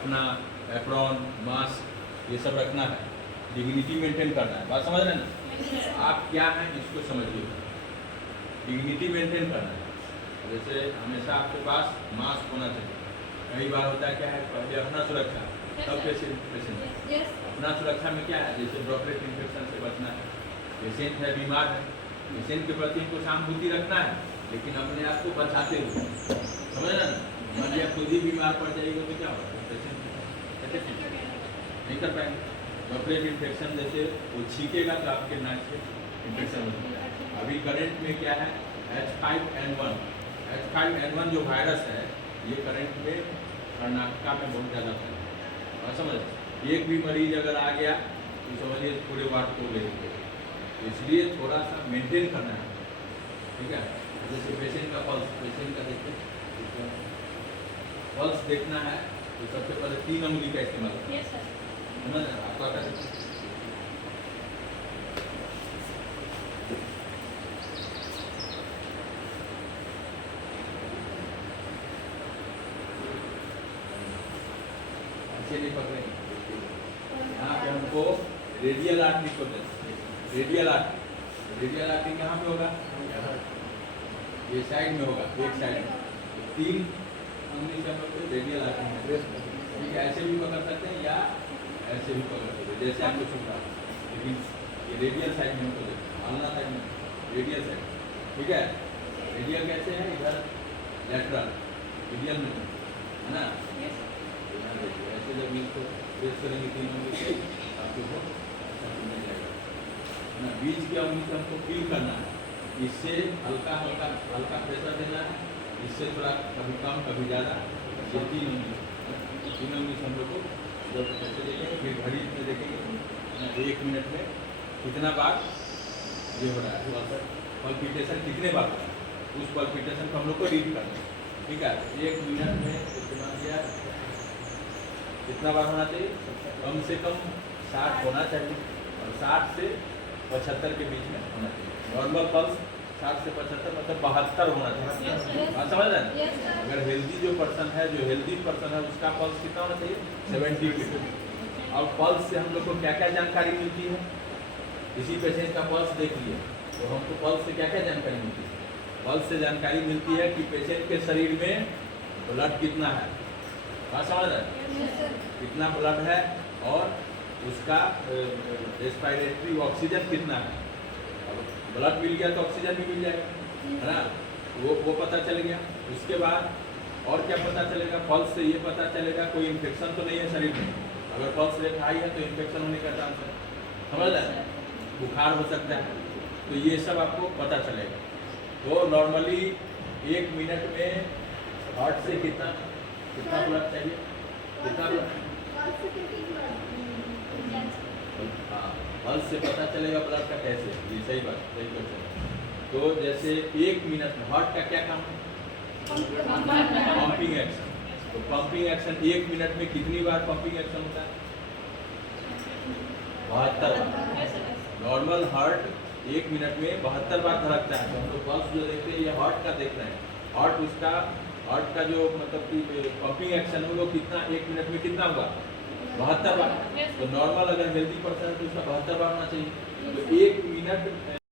अपना apron mask ये सब रखना है, डिग्निटी मेंटेन करना है। बात समझ रहे हैं ना? आप क्या हैं इसको समझिए, डिग्निटी मेंटेन करना है। जैसे हमेशा आपके पास मास्क होना चाहिए। कई बार होता है क्या है, पहले अपना सुरक्षा तब पेशेंट। अपना सुरक्षा में क्या है, जैसे ड्रॉपलेट इन्फेक्शन से बचना है, पेशेंट है बीमार है, पेशेंट के प्रति हमको सहानुभूति रखना है, लेकिन अपने आप को बचाते हुए, समझ ना, मान लिया खुद ही बीमार पड़ जाएगा तो क्या होगा, पेशेंट नहीं कर पाएंगे। ड्रॉपलेट इन्फेक्शन जैसे वो छींकेगा तो आपके नाक से इन्फेक्शन होगा। अभी करंट में क्या है, H5N1 H5N1 जो वायरस है ये करंट में कर्नाटका में बहुत ज़्यादा फैला है। समझ, एक भी मरीज अगर आ गया तो समझिए पूरे वार्ड को ले लेंगे। इसलिए थोड़ा सा मेंटेन करना है, ठीक है। जैसे पेशेंट का पल्स, पेशेंट का देखते पल्स देखना है तो सबसे पहले 3 उंगली का इस्तेमाल करें। समझ आपका कैसे नहीं पकड़ेंगे। यहाँ पे हमको रेडियल आर्टरी को दें, रेडियल आर्टरी कहाँ पे होगा, ये साइड में होगा, एक साइड में 3 उंगली से हम लोग रेडियल आर्टरी में, ठीक है। ऐसे भी पकड़ सकते हैं या ऐसे भी पकड़ सकते हैं, जैसे आपको सुनता है, लेकिन ये रेडियल साइड में हमको दें, आलना साइड में रेडियल साइड, ठीक है। रेडियल कैसे है, इधर लेटरल, रेडियल में है ना। ऐसे जब इसको प्रेस करेंगे 3 उंगली से आपको वो मिल जाएगा ना। बीच की उंगली से हमको फील करना है, इससे हल्का हल्का हल्का प्रेशर देना है, इससे थोड़ा कभी कम कभी ज़्यादा। ये 3 उंगली से हम लोग को जब ऐसे देखेंगे, फिर घड़ी में देखेंगे 1 मिनट में कितना बार ये हो रहा है, थोड़ा पल्पिटेशन कितने बार हो रहा है, उस पल्पिटेशन को हम लोग को रीड करना है, ठीक है। 1 मिनट में इस्तेमाल किया कितना बार होना चाहिए, कम से कम 60 होना चाहिए, और 60 से 75 के बीच में होना चाहिए। नॉर्मल पल्स 60 से 75 मतलब 72 होना चाहिए। बात समझ रहे हैं? अगर हेल्दी जो पर्सन है, जो हेल्दी पर्सन है उसका पल्स कितना होना चाहिए, 72। और पल्स से हम लोग को क्या क्या जानकारी मिलती है, इसी पेशेंट का पल्स देख लिए तो हमको पल्स से क्या क्या जानकारी मिलती है। पल्स से जानकारी मिलती है कि पेशेंट के शरीर में ब्लड कितना है, बात समझ रहे हैं, कितना ब्लड है, और उसका रेस्पिरेटरी ऑक्सीजन कितना है। अब ब्लड मिल गया तो ऑक्सीजन भी मिल जाएगा, है ना, वो पता चल गया। उसके बाद और क्या पता चलेगा, पल्स से ये पता चलेगा कोई इन्फेक्शन तो नहीं है शरीर में। अगर पल्स रेट हाई है तो इन्फेक्शन होने का चांस है, समझ रहे हैं, बुखार हो सकता है, तो ये सब आपको पता चलेगा। तो नॉर्मली 1 मिनट में हार्ट से कितना ब्लड चाहिए, कितना ब्लड, हाँ पल्स से पता चलेगा ब्लड का कैसे, ये सही बात, सही क्वेश्चन। तो जैसे 1 मिनट में हार्ट का क्या काम है, पंपिंग एक्शन। तो पंपिंग एक्शन 1 मिनट में कितनी बार पंपिंग एक्शन होता है, 72 बार। नॉर्मल हार्ट 1 मिनट में 72 बार धड़कता है। तो हम लोग पल्स जो देखते हैं ये हार्ट का देख रहे हैं, हार्ट का जो मतलब कि पंपिंग एक्शन है वो कितना 1 मिनट में कितना होगा, 72 बार। तो नॉर्मल अगर हेल्दी पर्सन है तो उसका 72 बार होना चाहिए। तो 1 मिनट